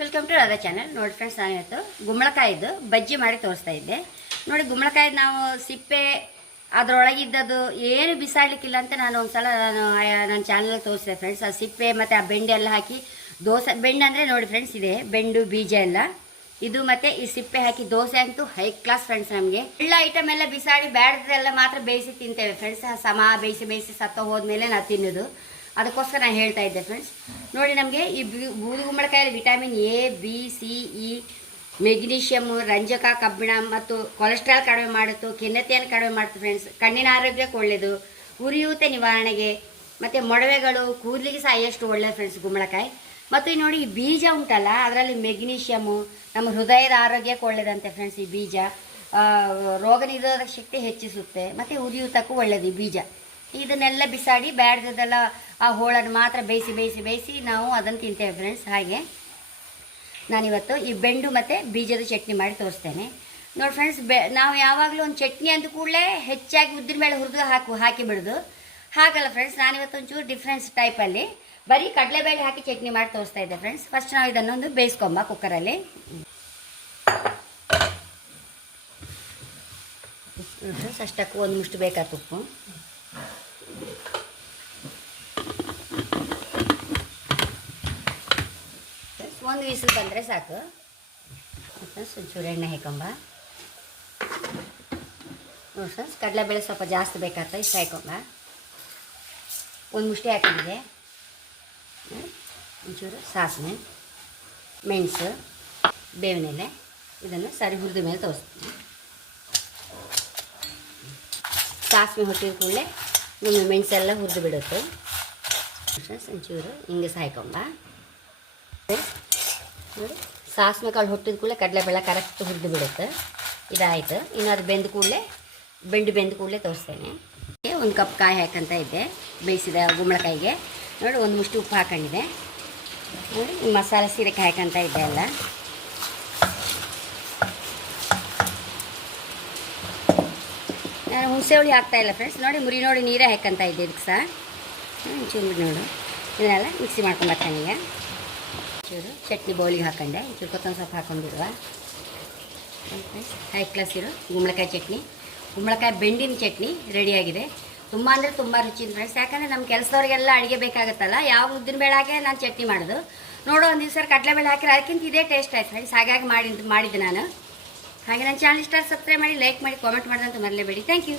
Welcome to Radha channel ನೋಡಿ friends ನಾನಿವತ್ತು ಗುಂಬಳಕಾಯಿದ್ದು ಬಜ್ಜಿ ಮಾಡಿ ತೋರಿಸ್ತಾ ಇದ್ದೆ. ನೋಡಿ ಗುಂಬಳಕಾಯ್ದು ನಾವು ಸಿಪ್ಪೆ ಅದರೊಳಗಿದ್ದದು ಏನು ಬಿಸಾಡ್ಲಿಕ್ಕಿಲ್ಲ ಅಂತ ನಾನು ಒಂದು ಸಲ ನಾನು ನನ್ನ ಚಾನಲ್ ತೋರಿಸಿದೆ ಫ್ರೆಂಡ್ಸ್ ಆ ಸಿಪ್ಪೆ ಮತ್ತು ಆ ಬೆಂಡೆ ಎಲ್ಲ ಹಾಕಿ ದೋಸೆ, ಬೆಂಡೆ ಅಂದರೆ ನೋಡಿ ಫ್ರೆಂಡ್ಸ್ ಇದೆ ಬೆಂಡು, ಬೀಜ ಎಲ್ಲ. ಇದು ಮತ್ತು ಈ ಸಿಪ್ಪೆ ಹಾಕಿ ದೋಸೆ ಅಂತೂ ಹೈ ಕ್ಲಾಸ್ ಫ್ರೆಂಡ್ಸ್ ನಮಗೆ. ಎಲ್ಲ ಐಟಮ್ ಎಲ್ಲ ಬಿಸಾಡಿ ಬ್ಯಾಡದೆಲ್ಲ ಮಾತ್ರ ಬೇಯಿಸಿ ತಿಂತೇವೆ ಫ್ರೆಂಡ್ಸ್ ಸಮ ಬೇಯಿಸಿ ಬೇಯಿಸಿ ಸತ್ತ ಹೋದ್ಮೇಲೆ ನಾವು ತಿನ್ನೋದು. ಅದಕ್ಕೋಸ್ಕರ ನಾನು ಹೇಳ್ತಾ ಇದ್ದೆ ಫ್ರೆಂಡ್ಸ್ ನೋಡಿ ನಮಗೆ ಈ ಬೂದು ಗುಂಬಳಕಾಯಲ್ಲಿ vitamin A B C E magnesium ರಂಜಕ, ಕಬ್ಬಿಣ ಮತ್ತು ಕೊಲೆಸ್ಟ್ರಾಲ್ ಕಡಿಮೆ ಮಾಡುತ್ತು, ಖಿನ್ನತೆಯನ್ನು ಕಡಿಮೆ ಮಾಡುತ್ತೆ ಫ್ರೆಂಡ್ಸ್ ಕಣ್ಣಿನ ಆರೋಗ್ಯಕ್ಕೆ ಒಳ್ಳೆಯದು ಉರಿಯೂತ ನಿವಾರಣೆಗೆ ಮತ್ತು ಮೊಡವೆಗಳು ಕೂದಲಿಗೆ ಸಹ ಎಷ್ಟು ಒಳ್ಳೆಯದು ಫ್ರೆಂಡ್ಸ್ ಗುಂಬಳಕಾಯಿ ಮತ್ತು ನೋಡಿ ಈ ಬೀಜ ಉಂಟಲ್ಲ, ಅದರಲ್ಲಿ ಮೆಗ್ನೀಷಿಯಮು ನಮ್ಮ ಹೃದಯದ ಆರೋಗ್ಯಕ್ಕೆ ಒಳ್ಳೆಯದಂತೆ ಫ್ರೆಂಡ್ಸ್ ಈ ಬೀಜ. ರೋಗ ನಿರೋಧಕ ಶಕ್ತಿ ಹೆಚ್ಚಿಸುತ್ತೆ, ಮತ್ತು ಉರಿಯೂತಕ್ಕೂ ಒಳ್ಳೆಯದು ಈ ಬೀಜ. ಇದನ್ನೆಲ್ಲ ಬಿಸಾಡಿ ಬ್ಯಾಡ್ದದೆಲ್ಲ ಆ ಹೋಳನ್ನು ಮಾತ್ರ ಬೇಯಿಸಿ ಬೇಯಿಸಿ ಬೇಯಿಸಿ ನಾವು ಅದನ್ನು ತಿಂತೇವೆ ಫ್ರೆಂಡ್ಸ್ ಹಾಗೆ ನಾನಿವತ್ತು ಈ ಬೆಂಡು ಮತ್ತು ಬೀಜದ ಚಟ್ನಿ ಮಾಡಿ ತೋರಿಸ್ತೇನೆ. ನೋಡಿ ಫ್ರೆಂಡ್ಸ್ ಬೆ ನಾವು ಯಾವಾಗಲೂ ಒಂದು ಚಟ್ನಿ ಅಂದ ಕೂಡಲೇ ಹೆಚ್ಚಾಗಿ ಉದ್ದಿನ ಮೇಲೆ ಹುರಿದು ಹಾಕು, ಹಾಕಿ ಬಿಡೋದು. ಹಾಗಲ್ಲ ಫ್ರೆಂಡ್ಸ್ ನಾನಿವತ್ತು ಒಂಚೂರು ಡಿಫ್ರೆನ್ಸ್ ಟೈಪಲ್ಲಿ ಬರೀ ಕಡಲೆಬೇಳೆ ಹಾಕಿ ಚಟ್ನಿ ಮಾಡಿ ತೋರಿಸ್ತಾ ಇದ್ದೆ ಫ್ರೆಂಡ್ಸ್ ಫಸ್ಟ್ ನಾವು ಇದನ್ನೊಂದು ಬೇಯಿಸ್ಕೊಂಬ ಕುಕ್ಕರಲ್ಲಿ ಫ್ರೆಂಡ್ಸ್ ಅಷ್ಟಕ್ಕೂ ಒಂದು ಮುಷ್ಟು ಬೇಕಾದ ಉಪ್ಪು. ಒಂದು ವಿಸಿಲ್ ಬಂದರೆ ಸಾಕು. ಎಣ್ಣೆ ಹಾಕೊಂಬ. ನೋಡಿ ಫ್ರೆಂಡ್ಸ್, ಕಡಲೆಬೇಳೆ ಸ್ವಲ್ಪ ಜಾಸ್ತಿ ಬೇಕಾಗ್ತದೆ ಇಷ್ಟು ಹಾಕೊಂಬ. ಒಂದು ಮುಷ್ಟಿ ಹಾಕಿದೆ ಹ್ಮ್. ಒಂಚೂರು ಸಾಸಿವೆ, ಮೆಣಸು, ಬೇವಿನೆಲೆ, ಇದನ್ನು ಸರಿ ಹುರಿದ ಮೇಲೆ ತೋರಿಸ್ತೀನಿ. ಸಾಸಿವೆ ಹುಟ್ಟಿದ ಕೂಡಲೇ ನಿಮ್ಮ ಮೆಣಸೆಲ್ಲ ಹುರಿದು ಬಿಡುತ್ತೆ. ಒಂಚೂರು ಹಿಂಗೆ ನೋಡಿ ಸಾಸಿವೆ ಕಾಳು ಹುಟ್ಟಿದ ಕೂಡಲೇ ಕಡಲೆಬೇಳೆ ಕರೆಕ್ಟ್ ಹುರಿದು ಬಿಡುತ್ತೆ. ಇದಾಯಿತು. ಇನ್ನು ಅದು ಬೆಂದ ಕೂಡಲೇ, ಬೆಂಡು ಬೆಂದ ಕೂಡಲೇ ತೋರಿಸ್ತೇನೆ. ಒಂದು ಕಪ್ ಕಾಯಿ ಹಾಕಂತ ಇದ್ದೆ, ಬೇಯಿಸಿದ ಗುಂಬಳಕಾಯಿಗೆ. ನೋಡಿ, ಒಂದು ಮುಷ್ಟಿ ಉಪ್ಪು ಹಾಕೊಂಡಿದೆ ನೋಡಿ, ಈ ಮಸಾಲೆ ಸೀರೆಕಾಯಿ ಹಾಕಂತ ಇದ್ದೆ ಅಲ್ಲ. ನಾನು ಹುಣಸೆ ಹುಳಿ ಹಾಕ್ತಾ ಇಲ್ಲ ಫ್ರೆಂಡ್ಸ್ ನೋಡಿ, ಮುರಿ ನೋಡಿ ನೀರೇ ಹಾಕಂತ ಇದ್ದೆ ಇದಕ್ಕೆ ಸಹ. ಚೂರು ನೋಡು. ಇದನ್ನೆಲ್ಲ ಮಿಕ್ಸಿ ಈಗ. ಚೂರು ಚಟ್ನಿ ಬೌಲಿಗೆ ಹಾಕೊಂಡೆ. ಚೂರು ಕೊತ್ತಂಬರಿ ಸೊಪ್ಪು ಹಾಕೊಂಡ್ಬಿಡುವ. ಹೈ ಕ್ಲಾಸ್ ಇರೋ ಗುಂಬಳಕಾಯಿ ಚಟ್ನಿ. ಗುಂಬಳಕಾಯಿ ಬೆಂಡಿನ ಚಟ್ನಿ ರೆಡಿಯಾಗಿದೆ ತುಂಬ ಅಂದರೆ ತುಂಬ ರುಚಿ ಫ್ರೆಂಡ್ಸ್ ಯಾಕಂದರೆ ನಮ್ಮ ಕೆಲಸದವ್ರಿಗೆಲ್ಲ ಅಡುಗೆ ಬೇಕಾಗುತ್ತಲ್ಲ, ಯಾವ ಉದ್ದಿನ ಬೇಳೆಗೆ ನಾನು ಚಟ್ನಿ ಮಾಡೋದು. ನೋಡೋ, ಒಂದು ದಿವಸ ಕಡಲೆಬೇಳೆ ಹಾಕಿದ್ರೆ ಅದಕ್ಕಿಂತ ಇದೇ ಟೇಸ್ಟ್ ಆಯ್ತು. ಫ್ರೆಂಡ್ಸ್ ಹಾಗಾಗಿ ಮಾಡಿ ಮಾಡಿದ್ದೆ ನಾನು. ಹಾಗೆ ನನ್ನ ಚಾನಲ್ ಇಷ್ಟ ಸಬ್ಸ್ಕ್ರೈಬ್ ಮಾಡಿ ಲೈಕ್ ಮಾಡಿ ಕಾಮೆಂಟ್ ಮಾಡೋದಂತ ಮರಲೇಬೇಡಿ. Thank you